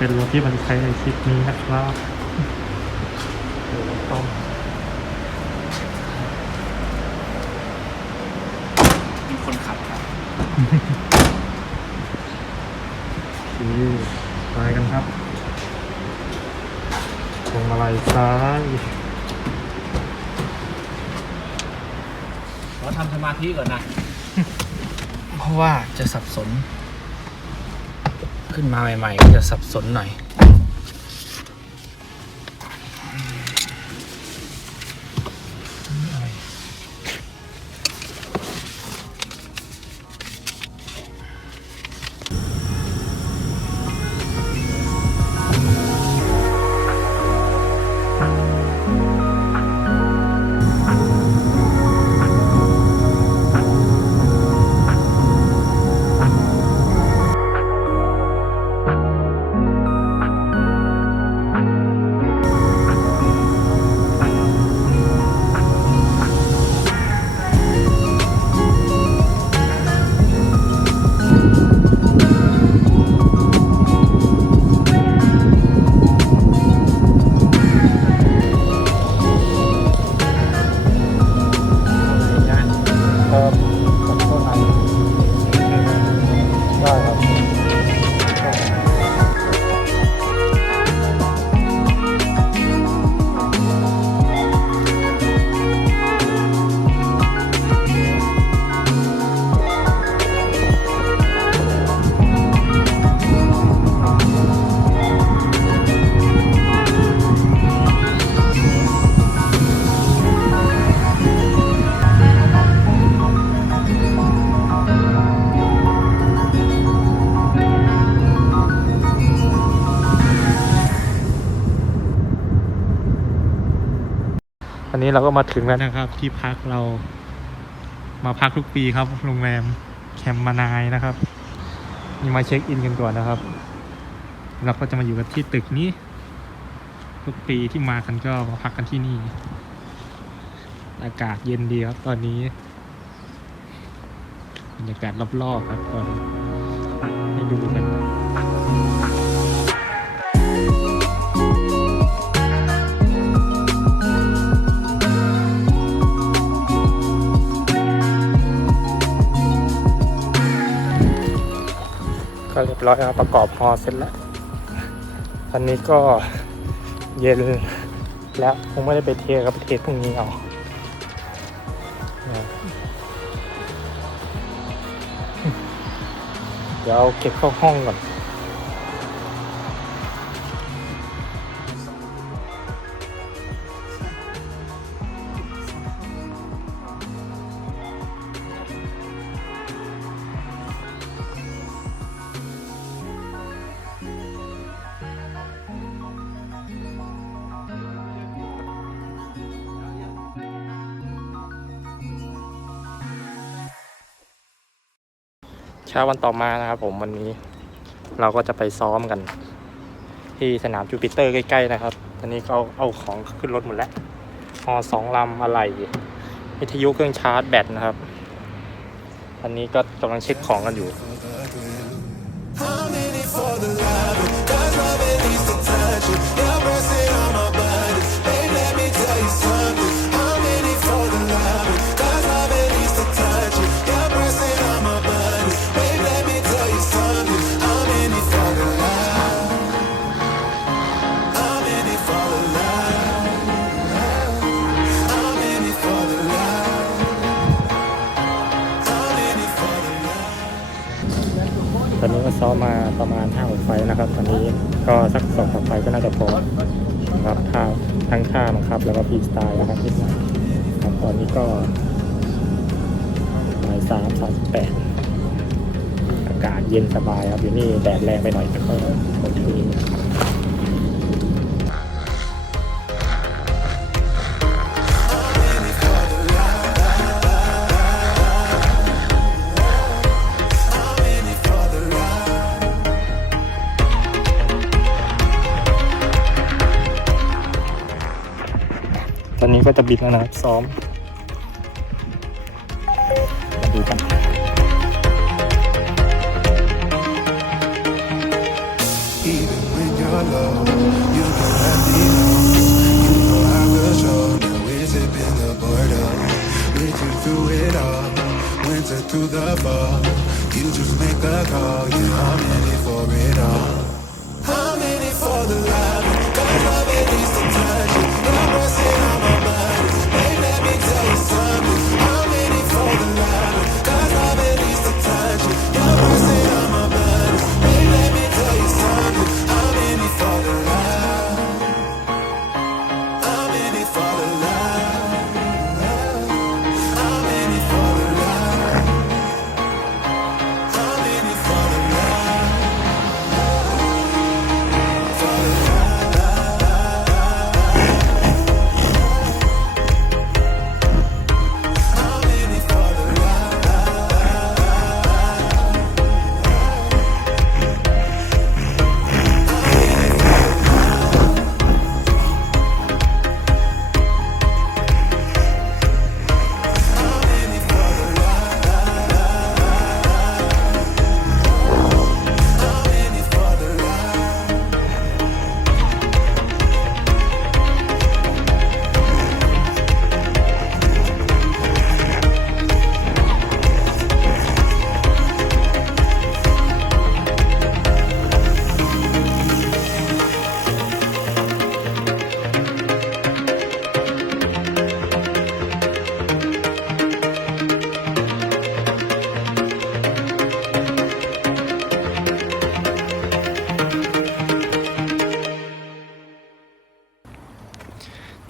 ที่มันใช้ในคลิปนี้นะครับเดี๋ยวต้มมีคนขับครับนี่ไปกันครับพวงมาลัยซ้ายขอทำสมาธิก่อนนะ เพราะว่าจะสับสน ขึ้นมาใหม่ๆก็จะสับสนหน่อย นี้เราก็มาถึงแล้วนะครับ ที่พักเรา มาพักทุกปีครับโรงแรมแคมป์มานายนะครับนี่มาเช็คอินกันก่อนนะครับ เราก็จะมาอยู่กันที่ตึกนี้ ทุกปีที่มากันก็มาพักกันที่นี่ อากาศเย็นดีครับ ตอนนี้บรรยากาศรอบๆครับตอนให้ดูกัน บร้อยครับประกอบฮอเสร็จแล้วตอนนี้ก็เย็นแล้วคงไม่ได้ไปเทกับเทพรุ่งนี้เอาเนี่ยเดี๋ยวเก็บเข้าห้องก่อน เช้าวันต่อมานะครับผมวันนี้เราก็จะไปซ้อมกัน ที่สนามจูปิเตอร์ใกล้ๆนะครับตอนนี้ก็เขาเอาของขึ้นรถหมดแล้วฮอสองลำอะไรวิทยุเครื่องชาร์จแบตนะครับอันนี้ก็กำลังเช็คของกันอยู่ บ่ายสามสามสิบแปดอากาศเย็นสบายครับอยู่นี่แดดแรงไปหน่อยแต่ก็โอเคตอนนี้ก็จะบินแล้วนะครับซ้อม You're can me. You know I will show. Now we're sipping the boredom. You through it all. Winter through the fall. You just make the call. Yeah, I'm in it for it all. I'm in it for the love. Love it to touch it. Pressing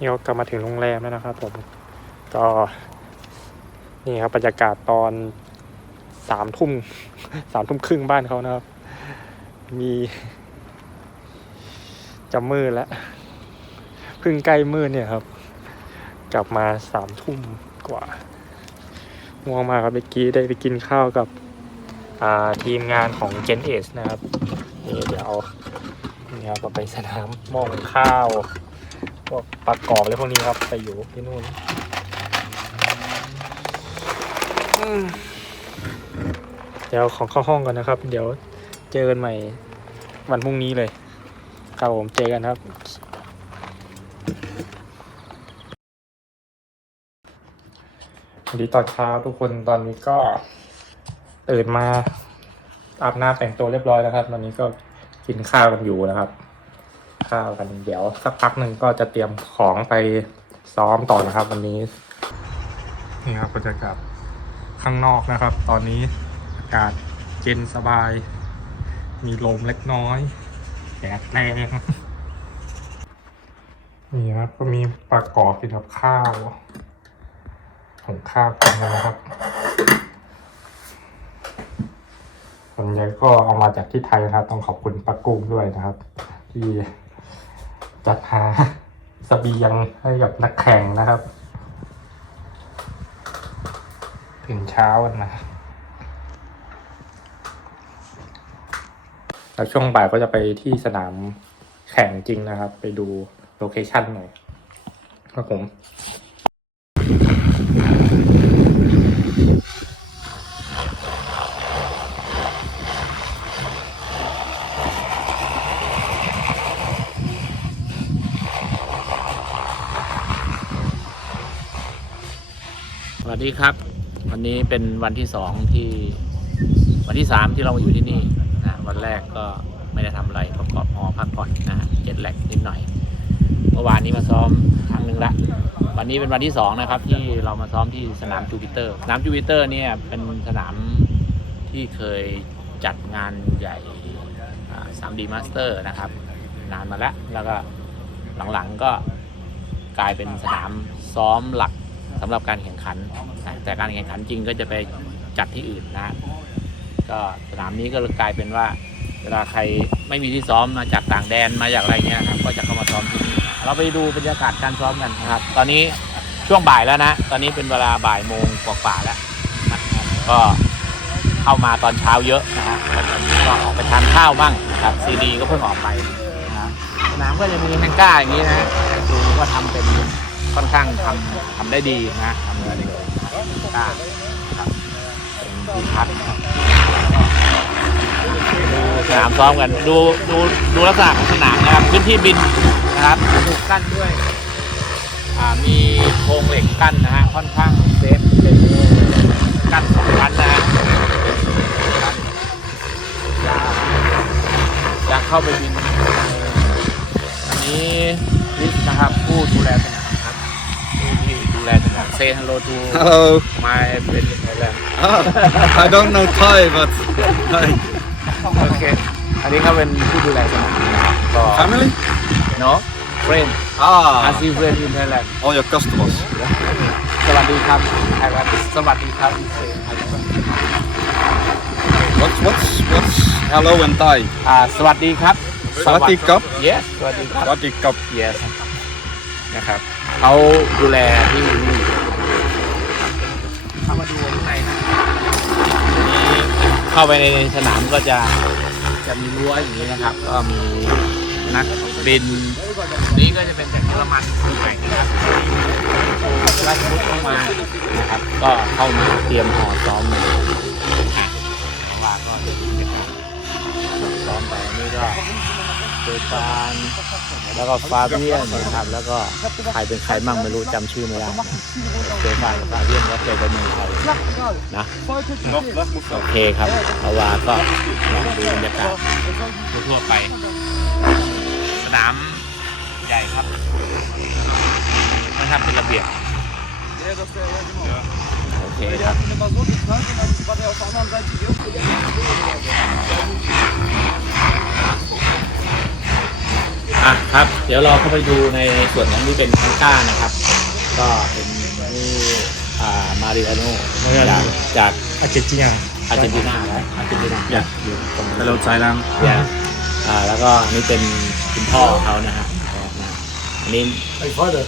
นี่ก็กลับมาถึงโรงแรมแล้วนะครับผมก็นี่ครับบรรยากาศตอนสามทุ่มสามทุ่มครึ่งบ้านเขานะครับ มีจะมืดแล้วเพิ่งใกล้มืดเนี่ยครับ กลับมาสามทุ่มกว่าง่วงมากครับเมื่อกี้ได้ไปกินข้าวกับทีมงานของ Gen S นะครับนี่เดี๋ยวนี่ครับเราไปสนามมองข้าว พวกปลากอบอะไรพวกนี้ครับ ไปอยู่ที่นู่นเดี๋ยวของเข้าห้องก่อนนะครับ เดี๋ยวเจอกันใหม่วันพรุ่งนี้เลย ครับผมเจอกันครับสวัสดีตอนเช้าทุกคนตอนนี้ก็ตื่นมาอาบน้ำแต่งตัวเรียบร้อยแล้วครับ ตอนนี้ก็กินข้าวกันอยู่นะครับ ข้าวกันเดี๋ยวสักพักหนึ่งก็จะเตรียมของไปซ้อมต่อนะครับ วันนี้ นี่ครับบรรยากาศข้างนอกนะครับ ตอนนี้อากาศเย็นสบาย มีลมเล็กน้อยแดดแรงนี่ครับก็มีปลากรอบกินกับข้าวของข้าวกันนะครับส่วนใหญ่ก็เอามาจากที่ไทยนะครับ ต้องขอบคุณปลากุ้งด้วยนะครับ ที่ จัดหาสบียงให้กับนักแข่งนะครับ ถึงเช้ากันนะแล้วช่วงบ่ายก็จะไปที่สนามแข่งจริงนะครับ ไปดูโลเคชั่นหน่อยครับผม สวัสดีครับ วันนี้เป็นวันที่สองที่วันที่สามที่เรามาอยู่ที่นี่นะวันแรกก็ไม่ได้ทำอะไรประกอบหอพักผ่อนนะเจ็ดแหลกนิดหน่อยเมื่อวานนี้มาซ้อมครั้งหนึ่งละวันนี้เป็นวันที่สองนะครับ ที่เรามาซ้อมที่สนามจูปิเตอร์สนามจูปิเตอร์เนี่ยเป็นสนามที่เคยจัดงานใหญ่สามดีมาสเตอร์นะครับ นานมาแล้วแล้วก็หลังๆก็กลายเป็นสนามซ้อมหลัก สำหรับการแข่งขัน แต่การแข่งขันจริงก็จะไปจัดที่อื่นนะ ก็สนามนี้ก็กลายเป็นว่า เวลาใครไม่มีที่ซ้อมมาจากต่างแดนมาจากอะไรเงี้ยครับก็จะเข้ามาซ้อมที่นี่เราไปดูบรรยากาศการซ้อมกันนะครับ ตอนนี้ช่วงบ่ายแล้วนะ ตอนนี้เป็นเวลาบ่ายโมงกว่าๆแล้วนะครับก็เข้ามาตอนเช้าเยอะนะฮะตอนนี้ก็ออกไปทานข้าวบ้างนะครับซีดีก็เพิ่งออกไปนะสนามก็จะมีแฮงก้าอย่างนี้นะดูว่าทำ ค่อนข้างทำทำได้ดีนะทำได้ดีก้าครับทีพักนะครับดูสนามซ้อมกันดูดูดูลักษณะของสนามนะครับพื้นที่บินนะครับถูกกั้นด้วยมีโครงเหล็กกั้นนะฮะค่อนข้างเซฟเป็นกั้นสองชั้นนะฮะจะจะเข้าไปบินอันนี้ลิสนะครับผู้ดูแลสนาม ครับผู้ที่ดูแลสนามเซฮัลโลทู Hello. มาเป็นไทยแลนด์ Ah, I don't know Thai, but hi. โอเค อันนี้เขาเป็นผู้ดูแลสนามนะครับก็ Family? เนาะเฟรนอา Ah, ซีเฟรนอินไทยแลนด์ all your customers. สวัสดีครับไทยแลนด์สวัสดีครับอินเซน What's what's what's hello in Thai? อ่าสวัสดีครับ สวัสดีครับ yes สวัสดีครับ What the cup? yes นะครับ เขาดูแลที่นี่เข้ามาดูข้างในนะนี้เข้าไปในสนามก็จะจะมีรั้วอย่างนี้นะครับ ก็มีนักบิน นี่ก็จะเป็นจากเยอรมันคือแข่นะครับราชบุตรเข้ามานะครับ ก็เข้ามาเตรียมหอซ้อมเลยอะเพราว่าก็จะมีการซ้อมไปนี่ก็เตปาน แล้วก็ฟาเบียนนะครับแล้วก็ใครเป็นใครมั่งไม่รู้จำชื่อไม่ได้เตปานกับฟาเบียนก็เคยไปเมืองไทยนะโอเคครับเอาว่าก็ลองดูบรรยากาศทั่วไป สนามใหญ่ครับไม่ทำเป็นระเบียบโอเคครับ อะครับ เดี๋ยวเราเข้าไปดูในส่วนของที่เป็นคังก้านะครับ ก็เป็นนี่อ่ามาริอาโนจากจากอาเจนตินาอาร์เจนตินาแล้วอาร์เจนตินา Yeah. อยู่ตรงนี้ Hello Thailand. เนี่ยอ่าแล้วก็อันนี่เป็นคุณพ่อเขานะฮะก็นะอันนี้ My father,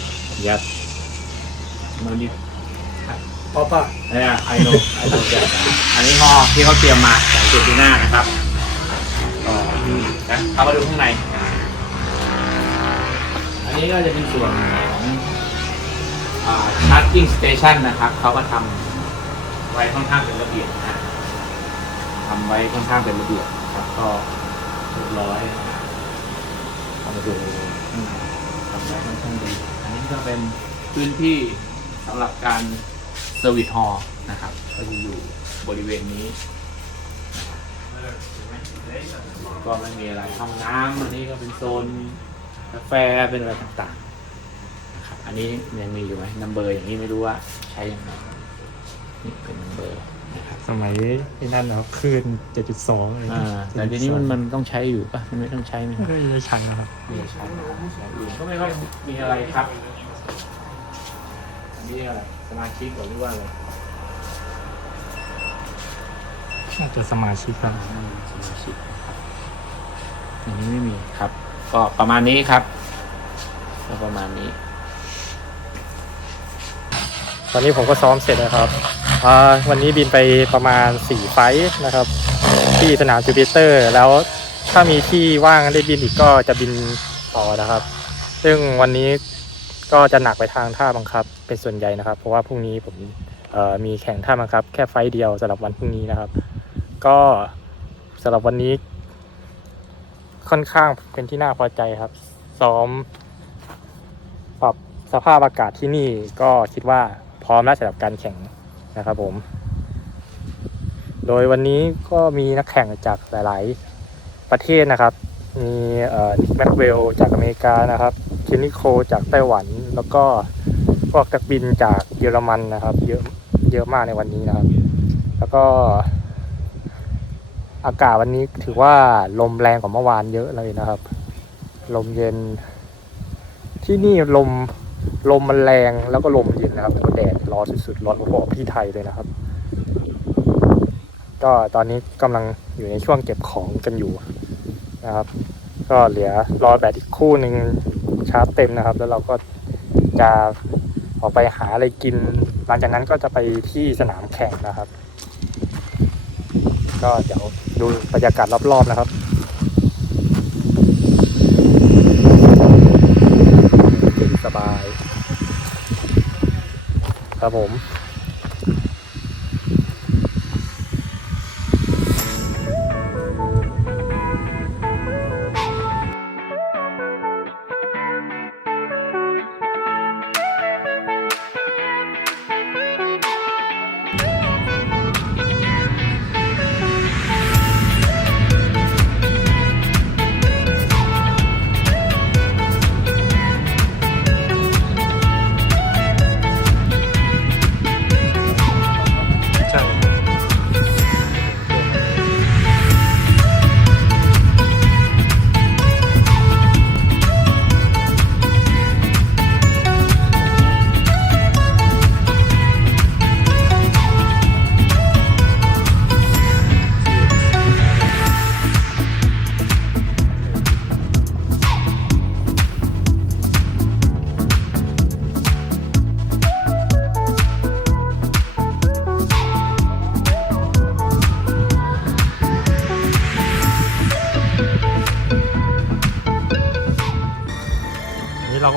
ยัดมันนี่ Papa. เนี่ยไอโนไอโนแกอันนี้ฮอที่เขาเตรียมมาจากอาร์เจนตินานะครับก็นะเข้ามาดูข้างในอั นี้ก็จะเป็นส่วนของชาร์จิ่งสเตชันนะครับ เขาก็ทำไว้ค่อนข้างเป็นระเบียบนะทำไว้ค่อนข้างเป็นระเบียบครับก็เรียบร้อยนะเอามาดูข้างในทำไว้ค่อนข้างดีอันนี้ก็เป็นพื้นที่สำหรับการเซอร์วิสฮอลนะครับก็จะอยู่บริเวณนี้ก็ไม่มีอะไรห้องน้ำอันนี้ก็เป็นโซน กาแฟเป็นอะไรต่างๆนะครับอันนี้ยังมีอยู่ไหมนัมเบอร์อย่างนี้ไม่รู้ว่าใช้ยังไงนี่เป็นนัมเบอร์นะครับสมัยที่นั่นนะครับคลื่น7.2อะไรอ่าแต่ทีนี้มันมันต้องใช้อยู่ปะมันไม่ต้องใช้ไหมไม่ได้ใช้นะครับ ไม่ได้ใช้ใช้อยู่ก็ไม่ค่อยมีอะไรครับอันนี้อะไรสมาชิกหรือว่าอะไร น่าจะสมาชิกครับอืมสมาชิกนะครับอันนี้ไม่มีครับ ก็ประมาณนี้ครับก็ประมาณนี้ ตอนนี้ผมก็ซ้อมเสร็จแล้วครับวันนี้บินไปประมาณ 4 ไฟล์นะครับ ที่สนามจูปิเตอร์ แล้วถ้ามีที่ว่างได้บินอีกก็จะบินต่อนะครับ ซึ่งวันนี้ก็จะหนักไปทางท่าบังคับ เป็นส่วนใหญ่นะครับ เพราะว่าพรุ่งนี้ผมมีแข่งท่าบังคับ แค่ไฟล์เดียวสำหรับวันพรุ่งนี้นะครับ ก็สำหรับวันนี้ ค่อนข้างเป็นที่น่าพอใจครับ ซ้อม ปรับสภาพอากาศที่นี่ก็คิดว่าพร้อมแล้วสำหรับการแข่งนะครับผม โดยวันนี้ก็มีนักแข่งจากหลาย ๆ ประเทศนะครับ มีเอ่อนิกแม็กเวลจากอเมริกานะครับเคนนิโคจากไต้หวัน แล้วก็พวกนักบินจากเยอรมันนะครับ เยอะเยอะมากในวันนี้นะครับ แล้วก็ อากาศวันนี้ถือว่าลมแรงกว่าเมื่อวานเยอะเลยนะครับ ลมเย็น ที่นี่ลมลมมันแรงแล้วก็ลมเย็นนะครับแล้วก็แดดร้อนสุดๆร้อนพอๆกับที่ไทยเลยนะครับ ก็ตอนนี้กำลังอยู่ในช่วงเก็บของกันอยู่นะครับ ก็เหลือรอแบตอีกคู่หนึ่งชาร์จเต็มนะครับ แล้วเราก็จะออกไปหาอะไรกิน หลังจากนั้นก็จะไปที่สนามแข่งนะครับ ก็เดี๋ยวดูบรรยากาศรอบๆนะครับสบาย ครับผม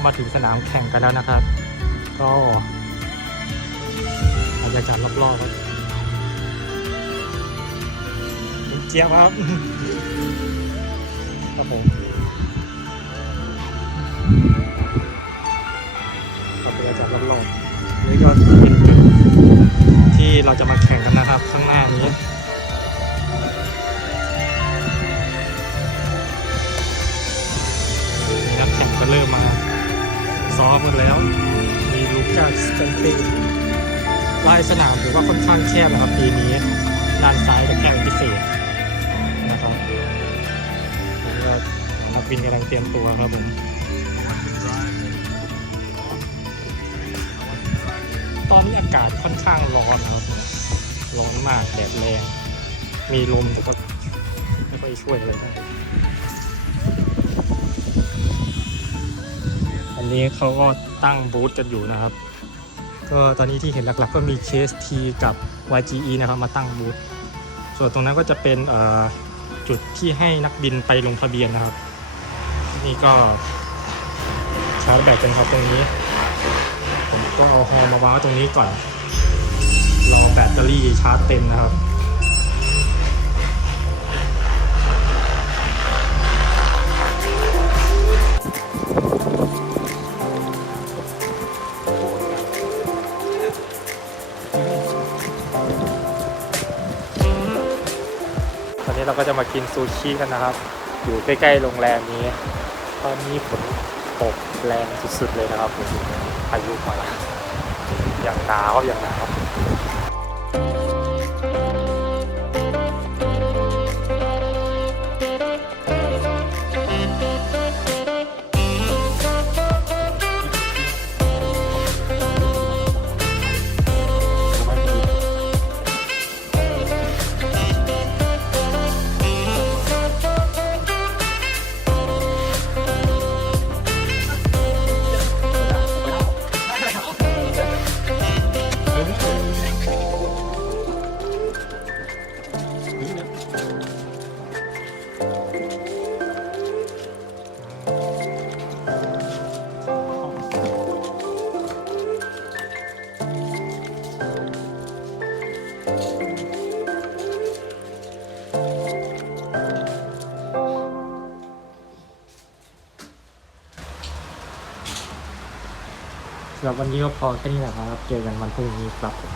มาถึงสนามแข่งกันแล้วนะครับ ก็บรรยากาศรอบๆครับเจี๊ยบครับครับผมก็บรรยากาศรอบๆนี่ก็เป็นจุดที่เราจะมาแข่งกันนะครับ ข้างหน้านี้ มกันแล้ว มีลูกัสกันเต้ลายสนามถือว่าค่อนข้างแคบนะครับปีนี้ด้านซ้ายจะแคบเป็นพิเศษนะครับนี่ก็นักบินกำลังเตรียมตัวครับผมตอนนี้อากาศค่อนข้างร้อนนะครับร้อนมากแดดแรง มีลมแต่ก็ไม่ค่อยช่วยอะไรนะ นี้เขาก็ตั้งบูธกันอยู่นะครับ ก็ตอนนี้ที่เห็นหลักๆ ก็มี KST กับ YGE นะครับมาตั้งบูธ ส่วนตรงนั้นก็จะเป็นจุดที่ให้นักบินไปลงทะเบียนนะครับ นี่ก็ชาร์จแบตกันครับตรงนี้ ผมก็เอาฮอมาวางไว้ตรงนี้ก่อน รอแบตเตอรี่ชาร์จเต็มนะครับ ตอนนี้เราก็จะมากินซูชิกันนะครับ อยู่ใกล้ๆโรงแรมนี้ ตอนนี้ฝนตกแรงสุดๆเลยนะครับผมพายุมาแล้วอย่างหนาวอย่างหนาว สำหรับวันนี้ก็พอแค่นี้แหละครับ เจอกันวันพรุ่งนี้ครับผม